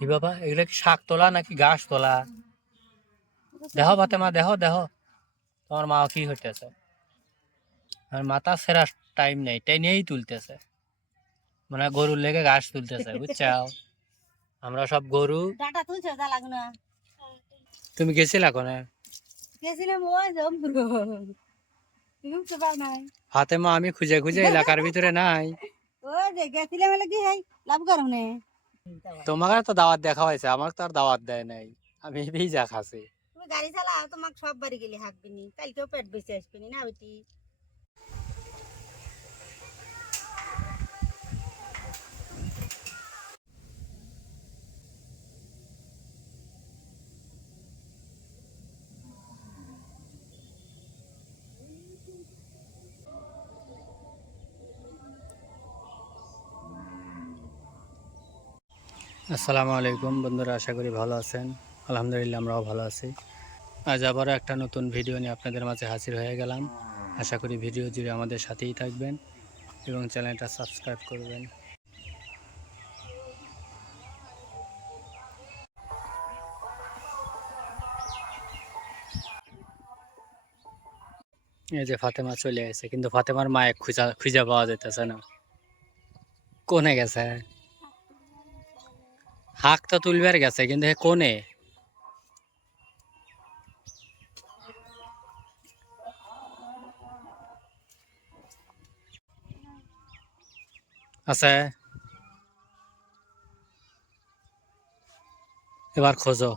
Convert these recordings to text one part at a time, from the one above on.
কি বাবা, এগুলা কি শাক তোলা নাকি ঘাস তোলা? দেখো ফাতেমা, দেখো দেখো তোমার মা কি হইতেছে। আর মাথা সেরা টাইম নেই, তাই নিয়েই তুলতেছে, মানে গরুর লেগে ঘাস তুলতেছে, বুঝছাও? আমরা সব গরু। ডাটা তুলছে যা লাগো না। তুমি গেছিলা কোনে? গেছিলাম ওই জমপুর। তুমি তো পাও নাই। ফাতেমা, আমি খুঁজে খুঁজে এলাকার ভিতরে নাই। ওই যে গেছিলাম বলে কি হয় লাভ করো না। তোমাকে তো দাওয়াত দেখা হয়েছে, আমার তো আর দাওয়াত দেয় নাই। আমি ভিজা খাসি। তুমি গাড়ি চালাও, তোমাকে সব বাড়ি গেলে হাঁকবি নি, কালকেও পেট বেঁচে আসবি না বেটি। আসসালামু আলাইকুম বন্ধুরা, আশা করি ভালো আছেন। আলহামদুলিল্লাহ, আমরাও ভালো আছি। আজ আবারও একটা নতুন ভিডিও নিয়ে আপনাদের মাঝে হাজির হয়ে গেলাম। আশা করি ভিডিও জুড়ে আমাদের সাথেই থাকবেন এবং চ্যানেলটা সাবস্ক্রাইব করবেন। এই যে ফাতেমা চলে আসে, কিন্তু ফাতেমার মায়ে খুঁজা পাওয়া যাইতেছে না। কোনে গেছে? হাঁক তো তুলবার গেছে, কিন্তু কোনে আছে? এবার খোঁজো,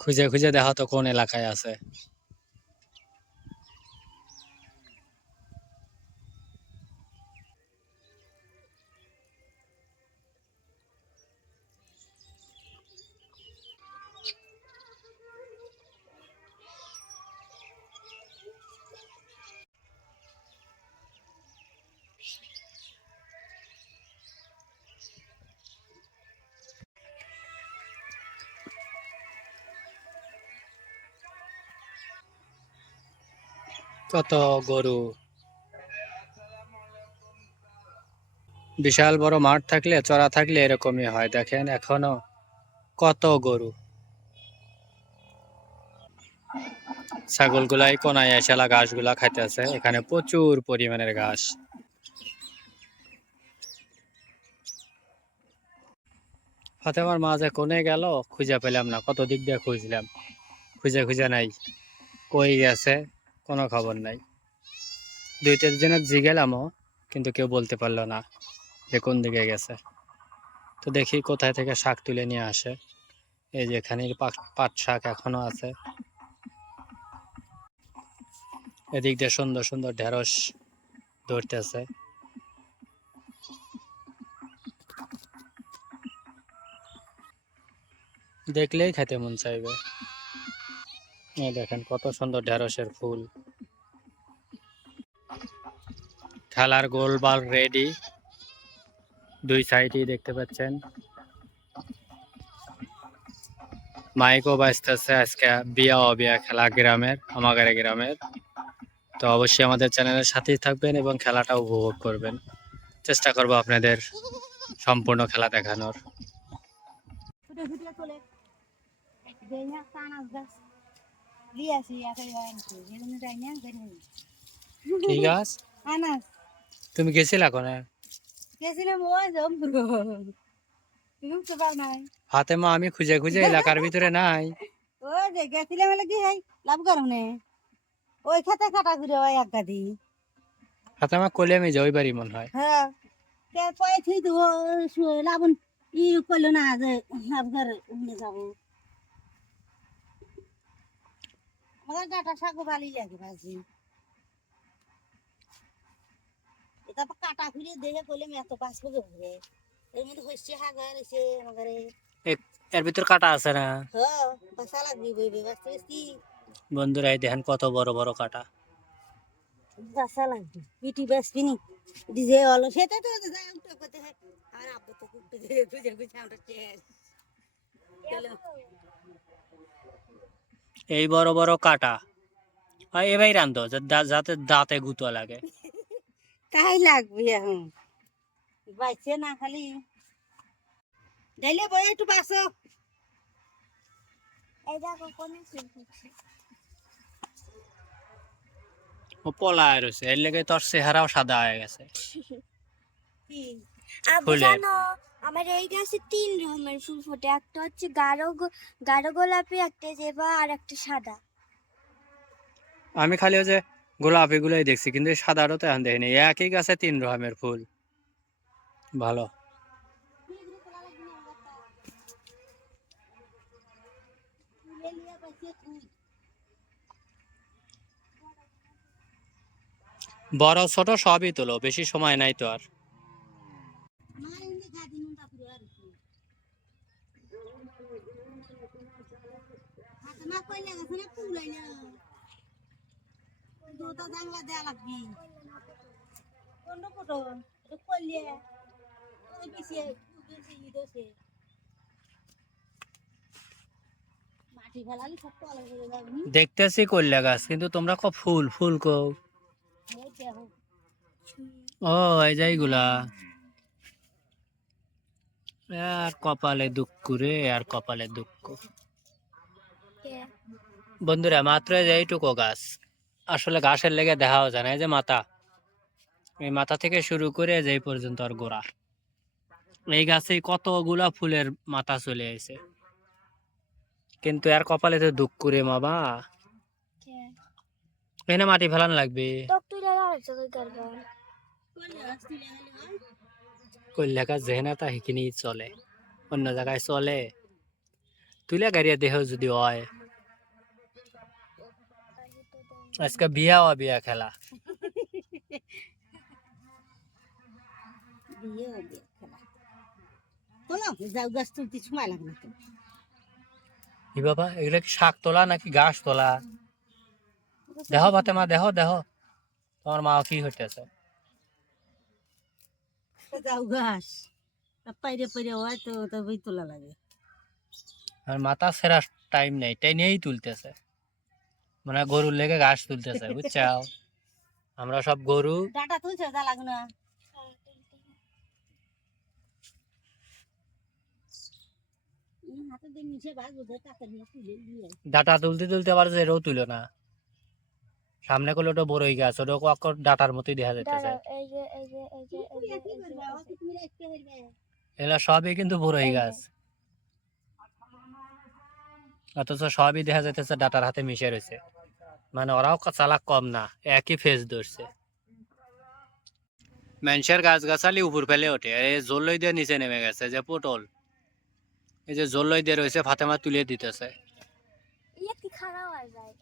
খুঁজে খুঁজে দেখো তো কোন এলাকায় আছে। কত গরু! বিশাল বড় মাঠ থাকলে, চড়া থাকলে এরকমই হয়। দেখেন এখনো কত গরু। ছাগলগুলাই কোনায় এসেলা ঘাসগুলা খাইতেছে, এখানে প্রচুর পরিমাণের ঘাস। ফাতেমার মা যে কোনে গেল খুঁজে পেলাম না, কত দিক দিয়ে খুঁজলাম, খুঁজে খুঁজে নাই। কই গেছে কোনো খবর নাই। দুই তিন জনের জিগেলামও, কিন্তু কেউ বলতে পারলো না যে কোন দিকে গেছে। তো দেখি কোথায় থেকে শাক তুলে নিয়ে আসে। এই যে এখানে পাট শাক এখনো আছে। এদিক দিয়ে সুন্দর সুন্দর ঢেঁড়স ধরতেছে। দেখলেই খেতে মন চাইবে। এই দেখেন কত সুন্দর ঢেঁড়সের ফুল। খেলার গোলবাল রেডি, দুই সাইডই দেখতে পাচ্ছেন। মাইকও বাজতেছে, আজকে বিয়া অবিয়া খেলা গ্রামের, আমাদের গ্রামের। তো অবশ্যই আমাদের চ্যানেলের সাথেই থাকবেন এবং খেলাটা উপভোগ করবেন। চেষ্টা করব আপনাদের সম্পূর্ণ খেলা দেখানোর। ছুটে ছুটে চলে যাই না কানাস গাছ দিয়ে আসি একাই আনছি যেদিন যাই না বেরিয়ে কি গাছ? আনাস। তুমি গেছিলা কোনে? গেছিলাম ওই জমপুর। তুমি তো পাও নাই। ফাতেমা, আমি খুঁজে খুঁজে এলাকার ভিতরে নাই। ওই যে গেছিলাম বলে কি হয় লাভ করো না। ওই খেতে কাটা ঘুরে ওই এক গাদি। ফাতেমা কলে আমি যাই বাড়ি মনে হয়। হ্যাঁ কে কয়ে থুই তো শুয়ে লাবণ ই করলো না যে লাভ করে উঠে যাবো। আমাদের ডাটা শাক ভালোই লাগে ভাজি। এটা কাটা ঘুরে দেখে করলে এত বাঁচবো ঘুরে এর মধ্যে হচ্ছে শাক হয়েছে আমাদের। এর ভিতর কাটা আছে না? হ্যাঁ বাসা লাগবি বইবে বাঁচতে বেশি বন্ধুরা, এই দেখেন কত বড় বড় কাটা। বাসা লাগবে পিটি বেসবিনি ডিজে হলো সেটা তো যাই উঠে করতে হয়। আর আব্বু তো কুটতে দিয়ে খুঁজে খুঁজে আমরা শেষ। এই বড় বড় কাটা হয় এবার রান্ধো যাতে দাঁতে গুতো লাগে। তাই লাগবে এখন বাইছে না খালি ডাইলে বই একটু বাসো। এই দেখো কোন ফুল ফুটছে। ও পলায় রয়েছে, এর লেগে তোর চেহারাও সাদা হয়ে গেছে আবু ফুলের। জানো আমার এই গাছে 3 রকমের ফুল ফোটে, একটা হচ্ছে গাঢ় গোলাপি, একটা জেবা, আর একটা সাদা। আমি খালি ওই যে গোলাপি গুলোই দেখছি, কিন্তু এই সাদাটা তো এখন দেখিনি। একই গাছে 3 রকমের ফুল, ভালো। বড় ছোট সবই তোলো, বেশি সময় নাই তো আর। মাটি ফেলালি সব তো আলাদা হয়ে যাবে। দেখতেছি কল্যা গাছ, কিন্তু তোমরা কো ফুল ফুল কো? ও এই যে এইগুলা। আর কপালে দুঃখ রে, আর কপালে দুঃখ। বন্ধুরা মাত্র এই যে এইটুকু গাছ, আসলে ঘাসের লেগে দেখাও যায় না। এই যে মাথা, এই মাথা থেকে শুরু করে যে এই পর্যন্ত আর গোড়া, এই গাছে কতগুলা ফুলের মাথা চলে এসে, কিন্তু আর কপালে তো দুঃখ রে বাবা। এখানে মাটি ফেলান লাগবে। কল্যা গাছ যেখানে তা সেখানেই চলে, অন্য জায়গায় চলে? তুলে গাড়িয়া দেহ যদি হয়। আজকে বিয়া হওয়া বিয়া খেলা। যাও গাছ তুলতে সময় লাগে না তো। ই বাবা, এগুলা কি শাক তোলা নাকি ঘাস তোলা? দেহ ফাতেমা, দেহ দেহ তোমার মা কি হইতেছে। যাও ঘাস পাইরে পাইরে হয় তো তবেই তোলা লাগে। আর মাথা সেরা টাইম নেই, তাই নিয়েই তুলতেছে, মানে গরুর লেগে ঘাস তুলতেছে, বুঝছাও? আমরা সব গরু। ডাটা তুলছে যা লাগ না। হাতে দিয়ে নিচে বাজবো টাকা দিয়ে তুলে দিয়ে। ডাটা তুলতে তুলতে আবার যে এরও তুলো না, সামনে করলে ওটা বড়ই গাছ, ওটা ডাটার মতোই দেখা যাইতেছে। এগুলা সবই কিন্তু বড়ই গাছ, অথচ সবই দেখা যাইতেছে ডাটার হাতে মিশে রয়েছে। মানে ওরাও চালাক কম না, একই ফেস ধরছে। মানুষের গাছ গাছালি উপর ফেলে ওঠে, এই জল্লই দিয়ে নিচে নেমে গেছে। যে পটল, এই যে জল্লই দিয়ে রয়েছে, ফাতেমা তুলে দিতেছে। খারাপ হয়ে যায়।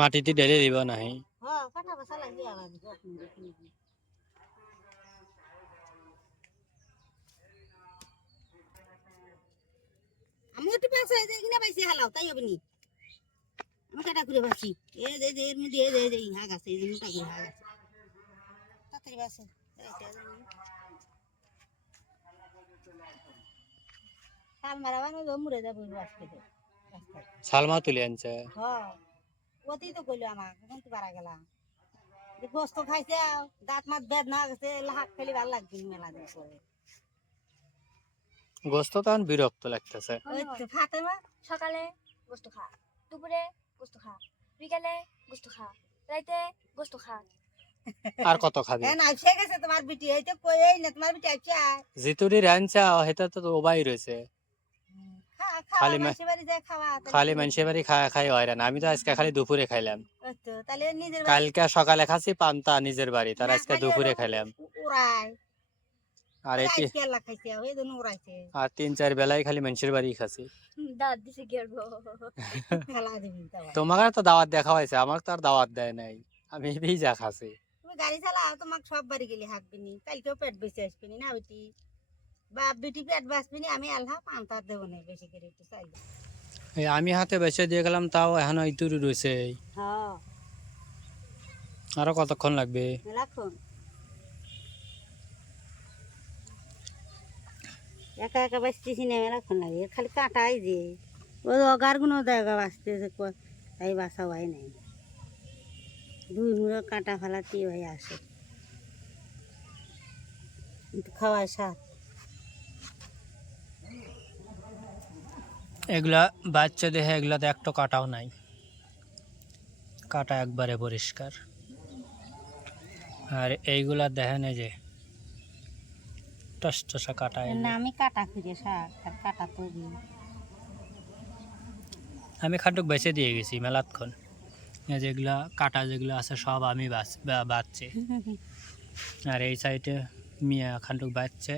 মাটিতে ঢেলে দিব নাহি। হ্যাঁ কাটা বসা লাগে আবার আমি একটু পাশে এখানে বাইসি হালাও তাই হবে নি। আমি কাটা করে বাসি এর মধ্যে এই হাগ আছে, এই মোটা করে হাগ আছে তাড়াতাড়ি বাসে। শাল মারা বানো মরে যাবো বাসতে। সালমা তুলে আনছে। হ্যাঁ ওতেই তো কইলো আমাকে এখন তো বাড়া গেলাম গোস্ত খাইছে দাঁত মাত বেদ না গেছে হাত খেলি ভালো লাগবে মেলা দিন পরে। গোস্ত তখন বিরক্ত লাগতেছে। ওই তো ফাতেমা সকালে গোস্ত খা, দুপুরে গোস্ত খা, বিকালে গোস্ত খা, রাইতে গোস্ত খা। আর কত খাবি? না সে গেছে তোমার বিটি এই তো কই না তোমার বিটি আইছে জিতুরি রাঞ্চা হেটা তো ওবাই রয়েছে। খালি মানুষের বাড়ি যায় খাওয়া খালি মানুষের বাড়ি খাই হয় না। আমি তো আজকে খালি দুপুরে খাইলাম, ওই তো তাহলে নিজের কালকে সকালে খাচ্ছি পান্তা নিজের বাড়ি, তার আজকে দুপুরে খাইলাম। উড়াই আর এটি কেলা খাইছে ওই জন্য উড়াইছে আর 3-4 বেলায় খালি মানুষের বাড়ি খাচ্ছি। দাঁত দিছে গেরবো। খেলা দিবি তোমাকে তো দাওয়াত দেখা হয়েছে, আমার তো আর দাওয়াত দেয় নাই, আমি এই যা খাচ্ছি। তুমি গাড়ি চালাও তোমাকে সব বাড়ি গেলে হাঁকবি নি, কালকেও পেট বেঁচে আসবি না বেটি বাপ বেটি পেট বাঁচবি না। আমি আল্লাহ পান্তা দেবো না বেশি করে একটু চাইলে। এই আমি হাতে বেছে দিয়ে গেলাম, তাও এখন ইতুরি রয়েছে। হ্যাঁ আরো কতক্ষণ লাগবে? মেলাক্ষণ একা একা বাঁচতেছি না মেলাক্ষণ লাগে খালি কাটাই যে ওই অগারগুলো দেখা বাঁচতেছে তাই বাসা হয় নাই দুই মুড়ো কাঁটা ফেলাতে হয়ে আসে কিন্তু খাওয়ায় স্বাদ এগুলা বাচ্চা দেখে এগুলাতে একটা কাটাও নাই, কাটা একবারে পরিষ্কার। আর এইগুলা দেখেন এই যে টসটসা কাটা। এর নামই কাটা খুঁজে শাক আর কাটা তো আমি খাটুক বেছে দিয়ে গেছি মেলাতক্ষণ, যেগুলা কাটা যেগুলো আছে সব আমি বাঁচছি। আর এই সাইডে মিয়া খাটুক বাঁচছে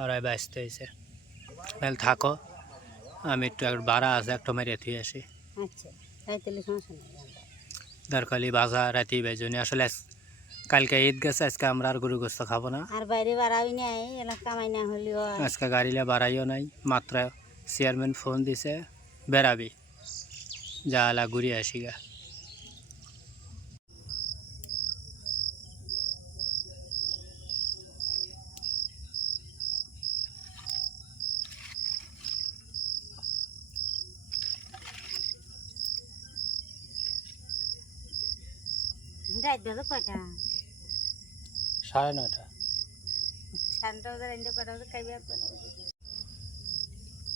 আর ব্যস্ত হয়েছে। তাহলে থাকো, আমি একটু বাড়া আছে একটু মেরে থুয়ে আসি। আচ্ছা তাই তাহলে সমস্যা নেই দরকালি বাজা রাতি বেজনি। আসলে কালকে ঈদ গেছে, আজকে আমরা আর গরু গোস্ত খাবো না। আর বাইরে বাড়াবি নাই এলাকা কামাই না হলেও আজকে গাড়িলে বাড়াইও নাই, মাত্র চেয়ারম্যান ফোন দিছে বেড়াবি, যা আলা ঘুরে আসি গা। রাত বাজে কয়টা 9:30। শান্ত কয়টা বাজে খাইবে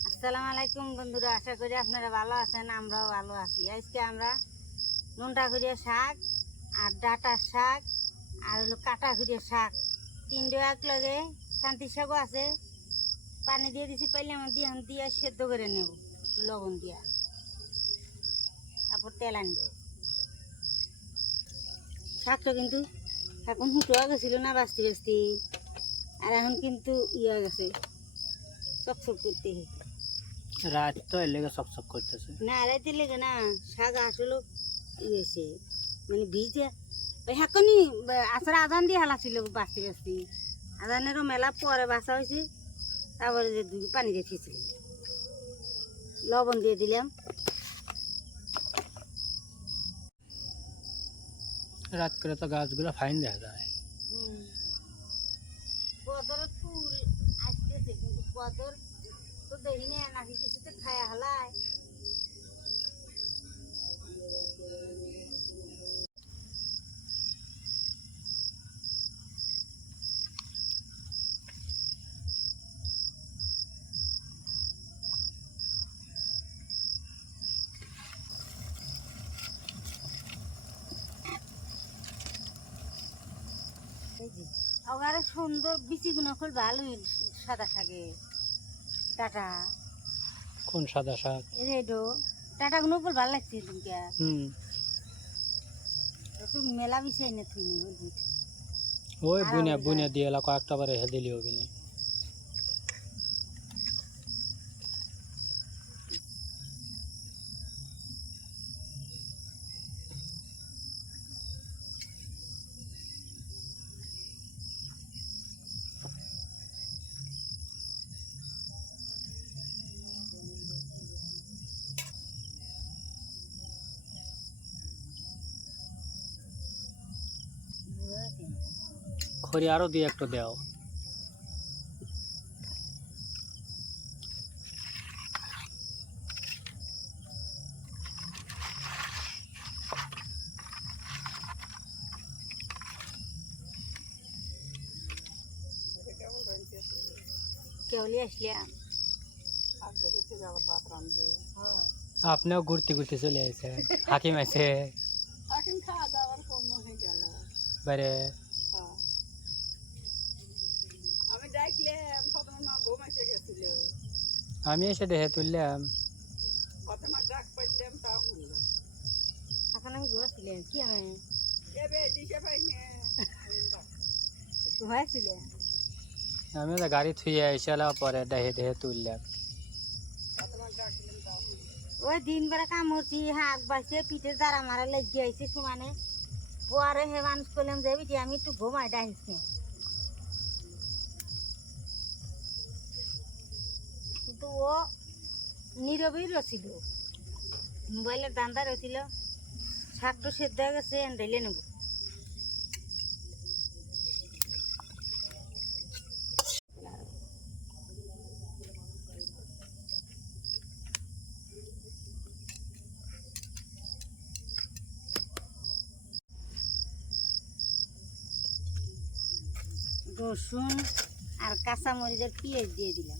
আসসালামু আলাইকুম বন্ধুরা, আশা করি আপনারা ভালো আছেন, আমরাও ভালো আছি। আজকে আমরা নুনটা খুঁড়িয়া শাক আর ডাটার শাক আর হলো কাটা খুঁড়িয়া শাক তিনটে এক লগে শান্তি শাকও আছে, পানি দিয়ে দিছি পাইলে আমার দিয়ে সেদ্ধ করে নেব লবণ দিয়া, তারপর তেল আনবে। শাকটা কিন্তু এখন হুটো গেছিল না বাঁচতে বাঁচতে, আর এখন কিন্তু ইয়ে গেছে চকচক করতে। রাত তো এর লেগে চকচক করতেছে না রাইতে লেগে না, শাক আসলে ইয়েছে মানে ভিজে ওই এখনই আসলে আজান দিয়ে হালা ছিল বাঁচতে বাঁচতে, আজানেরও মেলা পরে বাসা হয়েছে, তারপরে যে দুই পানি দিয়ে ফেঁচেছিলাম, লবণ দিয়ে দিলাম। রাত করে তো গাছগুলো ফাইন দেখা যায়। কদরের ফুল আসতেছে কিন্তু কদর তো দেখি না নাকি কিছুতে খায়া হালায়। আবার সুন্দর বিচি গুলো খুব ভালোই সাদা থাকে টাটা কোন সাদা শাক? রেডো টাটা গুলো খুব ভালো লাগছে তুমি তুমি মেলা বিষয় না তুমি ওই বুনিয়া বুনিয়া দিয়ে এলা কয়েকটা বার রেখে দিলি হবে না। খড়ি আরো দিয়ে একটু দেও। কেবলই আসলাম আপনিও ঘুরতে ঘুরতে চলে আসে, হাকিম আছে বাইরে। আমি এসে দেখে তুললাম, এখন আমি ঘুমাচ্ছিলাম কি আমি ঘুমাচ্ছিলাম আমি তো গাড়ি থুয়ে এসেলাম পরে দেখে দেখে তুললাম। ওই দিন বেলা কাম করছি হাঁক বাইছে পিঠে দাঁড়া মারা লেগে আইছে সমানে, পরে হে মানুষ করলাম যে বিটি আমি একটু ঘুমাই ডাইছি, কিন্তু ও নীরবেই রছিল, মোবাইলের দান্দা রছিল, শাকটা সেদ্ধ হয়ে গেছে ঢেলে নেব। রসুন আর কাঁচামরিচের পেঁয়াজ দিয়ে দিলাম।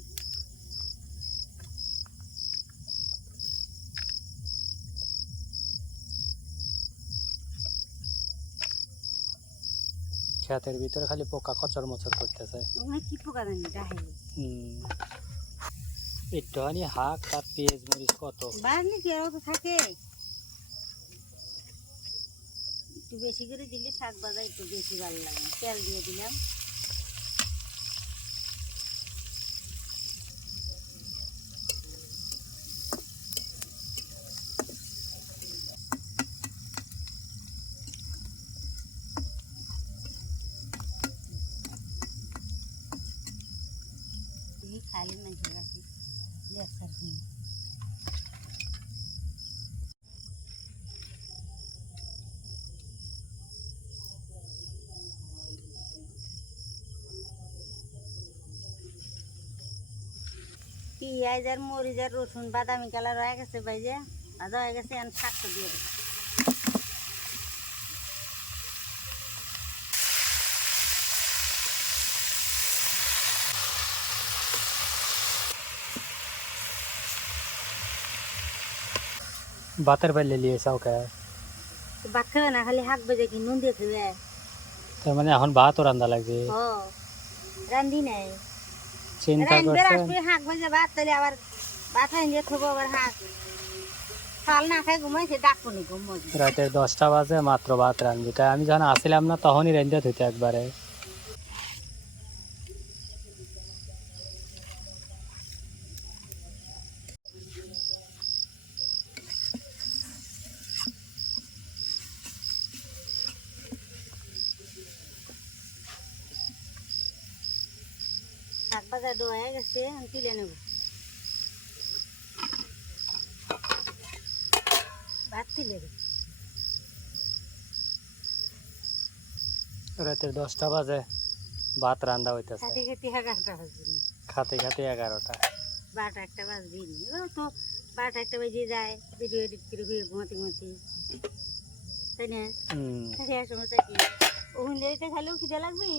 ক্ষেতের ভিতরে খালি পোকা কচর মচর করতেছে। ওখানে কি পোকা জানি ডাহে একটুখানি হাক আর পেঁয়াজ মরিচ কত বাড়লি কি আরো তো থাকে। একটু বেশি করে দিলে শাক ভাজা একটু বেশি ভালো লাগে। তেল দিয়ে দিলাম। খালি মানুষের কাছে লেসার কিনে পেঁয়াজ আর মরিচ আর রসুন বাদামি কালার হয়ে গেছে ভাইজে ভাজা হয়ে গেছে। এখন শাকটা দিয়ে দেবো। ভাতের বাইলে লিয়েছে ওকে। ভাত খাবে না খালি শাক ভেজে কি নুন দিয়ে খাবে। তার মানে এখন ভাতও রান্না লাগবে। ও রান্ধি নাই চিন্তা রান্ধবে করছেন রাখবে শাক ভেজে ভাত তাহলে আবার ভাত দিয়ে খাবো আবার শাক ফাল না খাই ঘুমাইছে ডাকবো নি ঘুমাই। রাতের 10টা বাজে মাত্র ভাত রান্ধবি। তাই আমি যখন আসছিলাম না তখনই রেঞ্জে থইতে একবারে। শাক ভাজা ডো হয়ে গেছে আমি তুলে নেব। ভাত তুলে দেব। রাতের 10টা বাজে ভাত রান্না হইতেছে। খাতে খাতে 11টা বাজবে। খাতে খাতে 11টা। 12টা একটা বাজবে এবার তো 12টা একটা বেজে যায় ভিডিও এডিট করে হয়ে ঘুমাতে ঘুমাতে তাই না। খালি সমস্যা কি ওখান দেরিতে খালেও খিদে লাগবে।